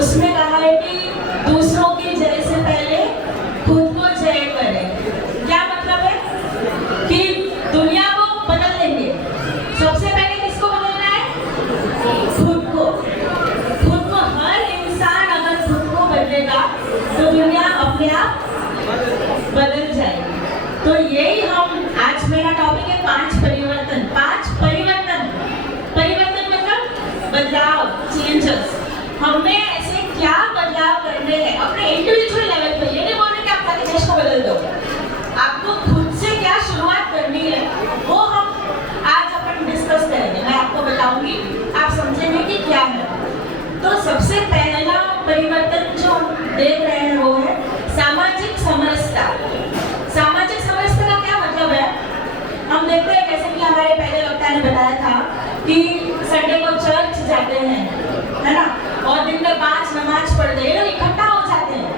उसमें कहा है कि दूसरों की जय से पहले खुद को जय करें। क्या मतलब है कि दुनिया को बदल देंगे, सबसे पहले किसको बदलना है? खुद को। खुद को हर इंसान अगर खुद को बदलेगा तो दुनिया अपने आप बदल जाएगी। तो यही हम आज मेरा टॉपिक है 5 परिवर्तन। 5 परिवर्तन। परिवर्तन मतलब बदलाव, चेंजेस। हमें ऐसे क्या बदलाव करने हैं अपने इंडिविजुअल लेवल पे। ये नहीं बोलना कि आप सारे देश को बदल दो, आपको खुद से क्या शुरुआत करनी है वो हम आज अपन डिस्कस करेंगे। मैं आपको बताऊंगी, आप समझेंगे कि क्या है। तो सबसे पहला परिवर्तन जो हम देख रहे हैं वो है सामाजिक समरसता। सामाजिक समरसता का क्या मतलब है? हम देखते हैं जैसे कि हमारे पहले वक्ता ने बताया था कि संडे को चर्च जाते हैं, है ना, और दिन में 5 नमाज पढ़ते हैं, लोग इकट्ठा हो जाते हैं।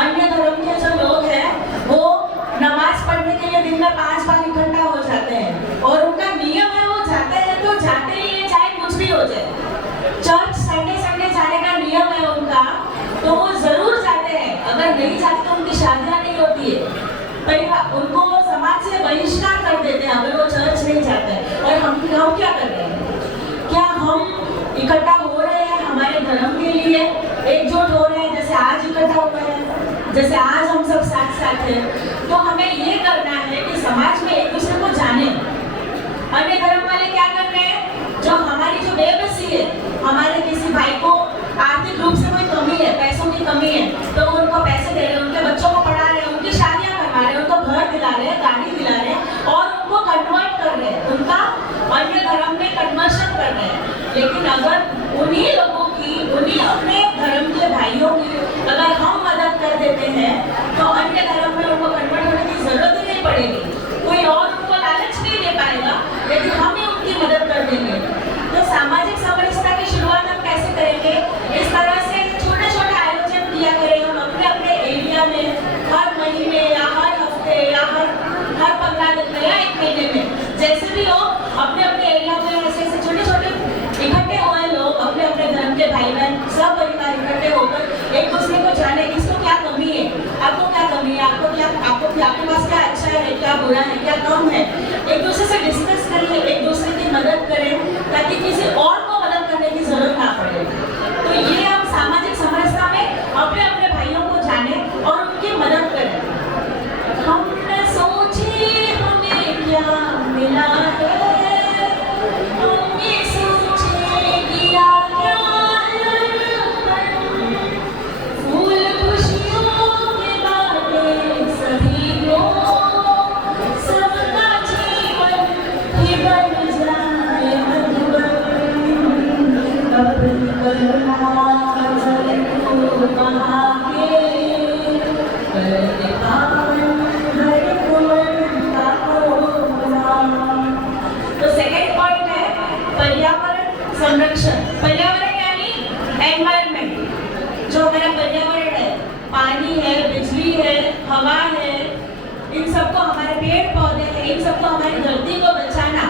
अन्य धर्म के जो लोग हैं वो नमाज पढ़ने के लिए दिन में 5 बार इकट्ठा हो जाते हैं और उनका नियम है वो जाते हैं तो जाते ही है, चाहे कुछ भी हो जाए। चर्च संडे संडे जाने का नियम है उनका, तो वो जरूर जाते हैं। अगर नहीं जाते तो उनकी शादियां नहीं होती है, परिवार उनको समाज से बहिष्कार कर देते हैं अगर वो चर्च नहीं जाते हैं। और हम क्या कर रहे हैं? क्या हम इकट्ठा हो रहे हैं हमारे धर्म के लिए, एकजुट हो रहे हैं जैसे आज इकट्ठा हो रहे हैं, जैसे आज हम सब साथ साथ हैं? तो हमें ये करना है कि समाज में एक दूसरे को जाने। अन्य धर्म वाले क्या कर रहे हैं? जो हमारी जो बेबसी है, हमारे किसी भाई को आर्थिक रूप से कोई कमी है, पैसों की कमी है, तो उनको पैसे दे रहे हैं, उनके बच्चों को पढ़ा रहे हैं, उनकी शादियां करवा रहे हैं, उनको घर दिला रहे हैं, गाड़ी दिला रहे हैं और उनको कन्वर्ट कर रहे हैं, उनका अन्य धर्म में कन्वर्शन कर रहे हैं। लेकिन अगर उन्हीं लोगों की, उन्हीं अपने धर्म के भाइयों की अगर हम मदद कर देते हैं तो अन्य धर्म में उनको कन्वर्ट होने की जरूरत ही नहीं पड़ेगी। कोई और उनको लालच नहीं दे पाएगा, लेकिन हम ही उनकी मदद कर देंगे। तो सामाजिक समरसता की शुरुआत हम कैसे करेंगे? इस तरह से छोटे छोटे आयोजन किया करें हम अपने अपने एरिया में, हर महीने या हर हफ्ते या हर 15 दिन में या 1 महीने में, जैसे भी हो अपने अपने एरिया में ऐसे ऐसे छोटे छोटे इकट्ठे हुए लोग, अपने अपने धर्म के भाई बहन सब परिवार इकट्ठे होकर एक दूसरे को जाने किसको क्या कमी है, आपको क्या कमी है, आपके पास क्या अच्छा है, क्या बुरा है, क्या कम है, एक दूसरे से डिस्कस करिए, एक दूसरे की मदद करें ताकि किसी और को मदद करने की जरूरत ना पड़े। तो ये हम सामाजिक समरसता में अपने अपने भाइयों को जाने और उनकी मदद करें। हमने सोचे हमें क्या मिला है, हमने सोचे किया क्या है, फूल खुशियों के बातें सभी को, सबका जीवन ही बन जाए मधुबन। अपनी करुणा को कहा के कर पावन हर कोई का होना। तो सेकंड पॉइंट है पर्यावरण संरक्षण। पर्यावरण यानी एनवायरनमेंट, जो हमारा पर्यावरण है, पानी है, बिजली है, हवा है, इन सबको, हमारे पेड़ पौधे हैं, इन सबको, हमारी धरती को बचाना,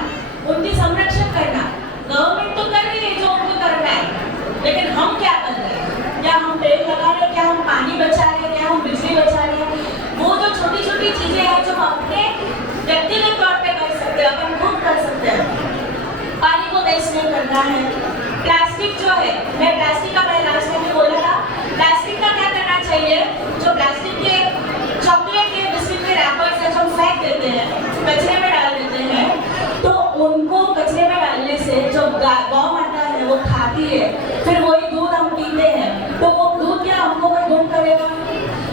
उनकी संरक्षण करना। गवर्नमेंट तो कर रही है जो उनको करना है, लेकिन हम क्या कर रहे हैं? क्या हम पेड़ लगा रहे हैं? क्या हम पानी बचा रहे हैं? क्या हम बिजली बचा रहे हैं? वो जो छोटी छोटी चीजें हैं जो हम अपने व्यक्तिगत तौर पे कर सकते हैं, अपन खुद कर सकते हैं। पानी को वेस्ट नहीं करना है। प्लास्टिक जो है, मैं प्लास्टिक का पहले लास्ट में बोला था, प्लास्टिक का क्या करना चाहिए? जो प्लास्टिक के चॉकलेट के बिस्किट के रैपर्स है जो हम फेंक देते हैं, कचरे में डाल देते हैं, तो उनको कचरे में डालने से जो गौ माता है वो खाती है, फिर वही दूध हम पीते हैं, तो वो दूध क्या हमको कोई गुण करेगा?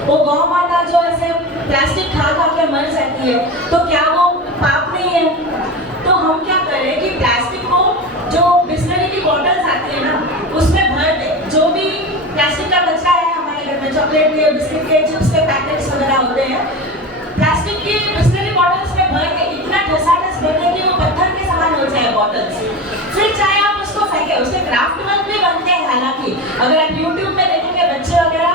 वो गौ माता जो ऐसे प्लास्टिक खा खा के मर जाती है, तो क्या वो पाप नहीं है? तो हम क्या करें कि प्लास्टिक को, जो बिस्लरी की बॉटल्स आती है ना, उसमें भर दें। जो भी प्लास्टिक का कचरा है हमारे घर में, चॉकलेट के, बिस्किट के, चिप्स के पैकेट्स वगैरह होते हैं, प्लास्टिक की बिस्लरी बॉटल्स में भर के इतना ठसाठस देने कि वो पत्थर के समान हो जाए बॉटल्स। फिर चाहे आप उसको फेंके, उससे क्राफ्ट वर्क भी बनते हैं। हालांकि अगर आप YouTube में देखेंगे बच्चे वगैरह,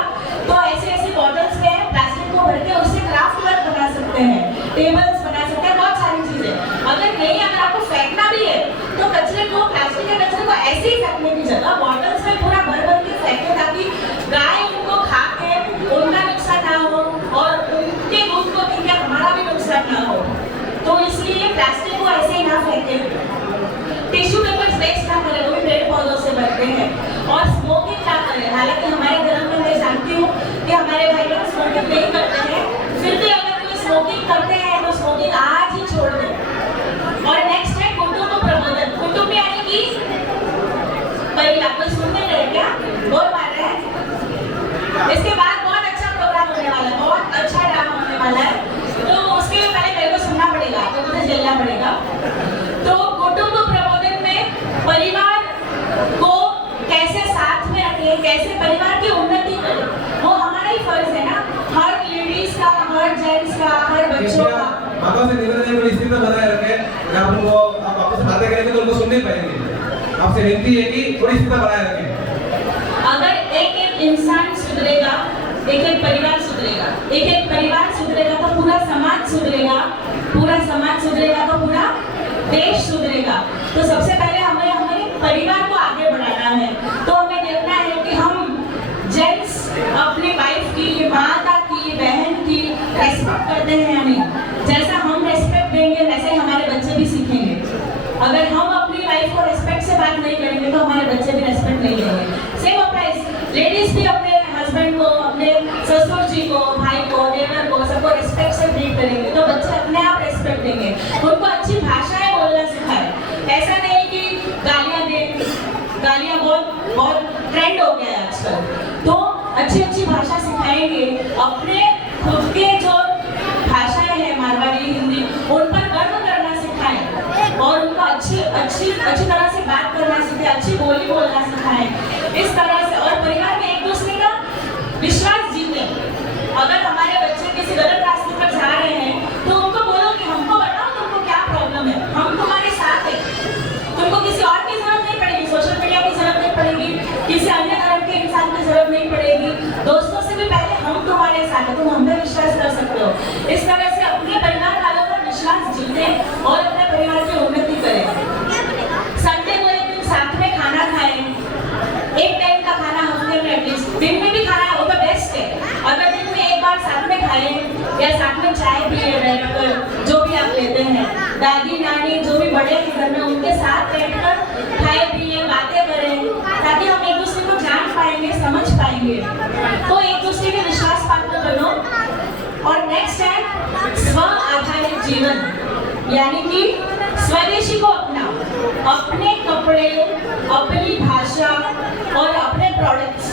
तो ऐसी ऐसी बॉटल्स में प्लास्टिक को भर के उससे क्राफ्ट वर्क बना सकते हैं, टेबल्स बना सकते हैं, बहुत सारी चीजें। अगर नहीं, अगर आपको फेंकना भी है तो कचरे को, प्लास्टिक के कचरे को ऐसे ही फेंकने की जगह बॉटल्स में पूरा भर भर के फेंके, ताकि हमारे धर्म में मैं जानती हूँ कि हमारे भाई लोग स्मोकिंग नहीं करते हैं, फिर भी अगर कोई स्मोकिंग करते हैं तो स्मोकिंग आज ही छोड़ दें। और नेक्स्ट है कुटुंब प्रबोधन। कुटुंब यानी कि परिवार। कोई सुनने रहे क्या? बोल पा रहे हैं? इसके बाद बहुत अच्छा प्रोग्राम होने वाला है, बहुत अच्छा ड्रामा होने वाला है, तो उसके लिए पहले मेरे को सुनना पड़ेगा, तो मुझे झेलना पड़ेगा। तो कुटुंब प्रबोधन में परिवार को कैसे साथ में रखें, कैसे परिवार की उन्नति करें, वो हमारा ही फर्ज है ना, हर लेडीज का, हर जेंट्स का, हर बच्चों का। माता से निवेदन है कि स्थिति बनाए रखें। अगर आप उनको आप आपस में बातें करेंगे तो उनको सुन नहीं पाएंगे। आपसे विनती है कि थोड़ी स्थिति बनाए रखें। अगर एक एक इंसान सुधरेगा, एक एक परिवार सुधरेगा, एक एक परिवार सुधरेगा तो पूरा समाज सुधरेगा, पूरा समाज सुधरेगा तो पूरा देश सुधरेगा। तो सबसे पहले हमें हमारे परिवार को आगे बढ़ाना है। तो हमें देखना है कि हम जेंट्स अपनी वाइफ की, माता की, बहन की रेस्पेक्ट करते हैं या नहीं। जैसा हम रेस्पेक्ट देंगे वैसे ही हमारे बच्चे भी सीखेंगे। अगर हम अपनी वाइफ को रेस्पेक्ट से बात नहीं करेंगे तो हमारे बच्चे भी रेस्पेक्ट नहीं देंगे। सेम अप्लाइज, लेडीज भी अपने हस्बैंड को, अपने ससुर जी को, भाई को, नेबर को, सबको रेस्पेक्ट से ट्रीट करेंगे तो बच्चे अपने आप रेस्पेक्ट देंगे। उनको अच्छी भाषाएं बोलना सिखाएं। ऐसा नहीं कि गालियां दें, गालियां बहुत ट्रेंड हो गया है आजकल। तो अच्छी अच्छी भाषा सिखाएंगे, अपने खुद के जो भाषाएं हैं मारवाड़ी, हिंदी, उन पर गर्व करना सिखाएं और उनको अच्छी तरह से बात करना सिखाएं, अच्छी बोली बोलना सिखाएं। इस तरह से और परिवार में एक दूसरे का विश्वास जीतें। अगर हमारे बच्चे किसी गलत रास्ते पर जा रहे हैं तो उनको बोलो कि हमको बताओ तुमको क्या प्रॉब्लम है, हम तुम्हारे साथ हैं। तुमको किसी और की जरूरत नहीं पड़ेगी, सोशल मीडिया की जरूरत नहीं पड़ेगी, किसी अन्य धर्म के इंसान की जरूरत नहीं पड़ेगी। दोस्तों से भी पहले हम तुम्हारे साथ हैं, तुम हम पे विश्वास कर सकते हो। इस तरह से अपने परिवार वालों पर विश्वास जीतें और अपने परिवार की उन्नति करें। संडे को एक दिन साथ में खाना खाएं, एक टाइम का खाना हफ्ते में एटलीस्ट, दिन में भी खाना वो तो बेस्ट है। अगर दिन में एक बार साथ में खाएं या साथ में चाय पिए बैठकर, जो भी आप लेते हैं, दादी नानी जो भी बड़े हैं घर में उनके साथ बैठकर खाए पिए बातें करें, ताकि हम एक दूसरे को जान पाएंगे, समझ पाएंगे। तो एक दूसरे के विश्वास पात्र बनो। और नेक्स्ट है स्व आधारित जीवन, यानी कि स्वदेशी को अपनाओ। अपने कपड़े, अपनी भाषा और अपने प्रोडक्ट्स,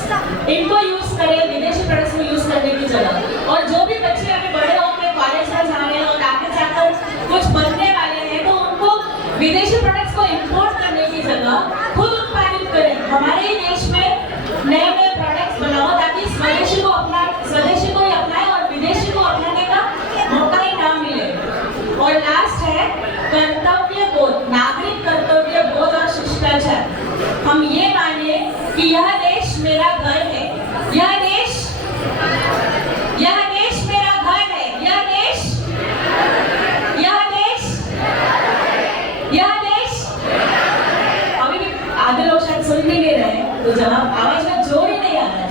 इनको यूज करें विदेशी प्रोडक्ट्स को यूज करने की जगह। और जो भी बच्चे अभी बड़े होकर कॉलेज में जा रहे हैं और आगे जाकर कुछ बनने वाले हैं तो उनको विदेशी प्रोडक्ट्स को इंपोर्ट करने की जगह खुद उत्पादित करें। हमारे ही देश में नए नए प्रोडक्ट्स बनाओ ताकि स्वदेशी को ही अपनाएं और विदेशी को अपनाने का मौका ही ना मिले। और लास्ट है कर्तव्य बोध, नागरिक कर्तव्य बोध और शिष्टाचार। हम ये माने कि यह देश मेरा घर है, यह देश मेरा घर है, यह देश अभी भी आधे लोग शायद सुन भी नहीं रहे हैं, तो जवाब आवाज में जोर ही नहीं आ रहा है।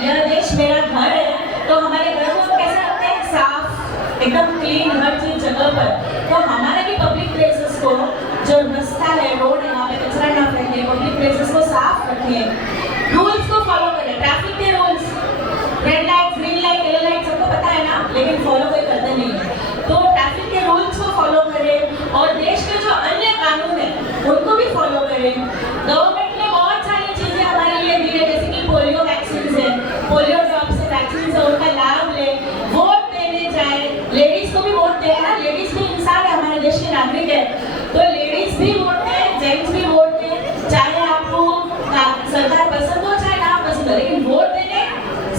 यह देश मेरा घर है। तो हमारे घर को कैसे रखते हैं? साफ, एकदम क्लीन, हर चीज जगह पर। तो हमारे भी पब्लिक प्लेसेस को, जो रास्ता है, रोड है, वहाँ पे कचरा ना फेंके, पब्लिक प्लेसेस को साफ रखें, रूल्स को फॉलो करें। ट्रैफिक के rules, red light, green light, yellow light सबको पता है ना, लेकिन फॉलो कोई करते नहीं है। तो ट्रैफिक के रूल्स को फॉलो करें और देश के जो अन्य कानून है उनको भी फॉलो करें। गवर्नमेंट ने बहुत सारी चीजें हमारे लिए दी है, जैसे कि पोलियो वैक्सीन है, पोलियो ड्रॉप्स है, वैक्सीन है, उनका लाभ ले, वोट देने जाए। लेडीज को भी वोट दें ना, लेडीज भी इंसान है, हमारे देश के नागरिक है, तो लेडीज भी वोट दें, जेंट्स भी वोट दें। चाहे आपको सरकार पसंद हो चाहे ना पसंद हो, लेकिन वोट देने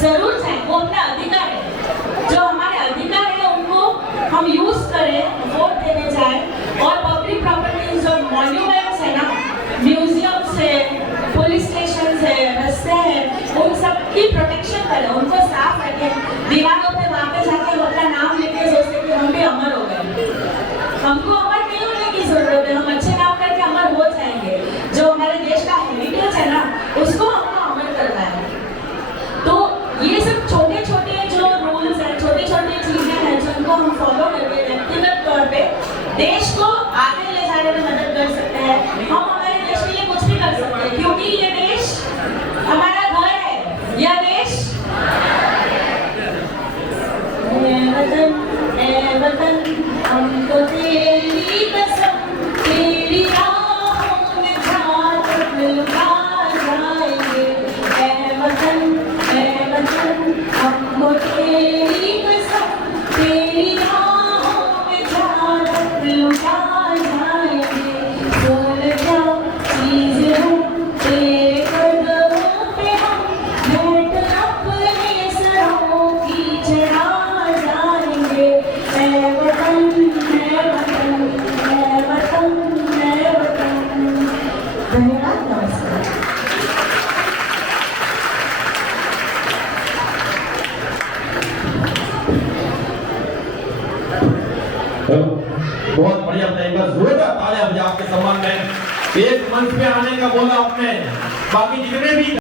जरूर जाए, वो अपना अधिकार है। जो हमारे अधिकार है उनको हम यूज करें, वोट देने जाए। और पब्लिक प्रॉपर्टीज जो मॉन्यूमेंट्स है ना, म्यूजियम्स है, पुलिस स्टेशन है, रास्ते हैं, उन सब की प्रोटेक्शन करें, उनको साफ रखें। दीवारों पे वहाँ पे जाके अपना नाम लिखे, सोचते कि हम भी अमर हो गए। हमको अमर नहीं होने की जरूरत है, हम अच्छे काम करके अमर हो जाएंगे। जो हमारे देश का हेरिटेज है ना, उसको हमको अमर करना है। तो ये सब छोटे छोटे जो रूल्स हैं, छोटी छोटी चीजें हैं, जिनको हम फॉलो करके व्यक्तिगत तौर पे देश को आगे ले जाने में मदद कर सकते हैं। हम हमारे देश के लिए कुछ भी कर सकते हैं, क्योंकि ये देश हमको तेरी कसम तेरी राहों में चादर लुटा जाएंगे बोल क्या चीज है तेरे कदमों पे हम भेंट अपने सरों की चढ़ा जाएंगे ऐ वतन ऐ वतन ऐ वतन ऐ वतन। धन्यवाद, नमस्कार। बहुत बढ़िया बताइएगा, जोरदार तालियां बजा आपके सम्मान में। एक मंच पे आने का बोला आपने, बाकी जितने भी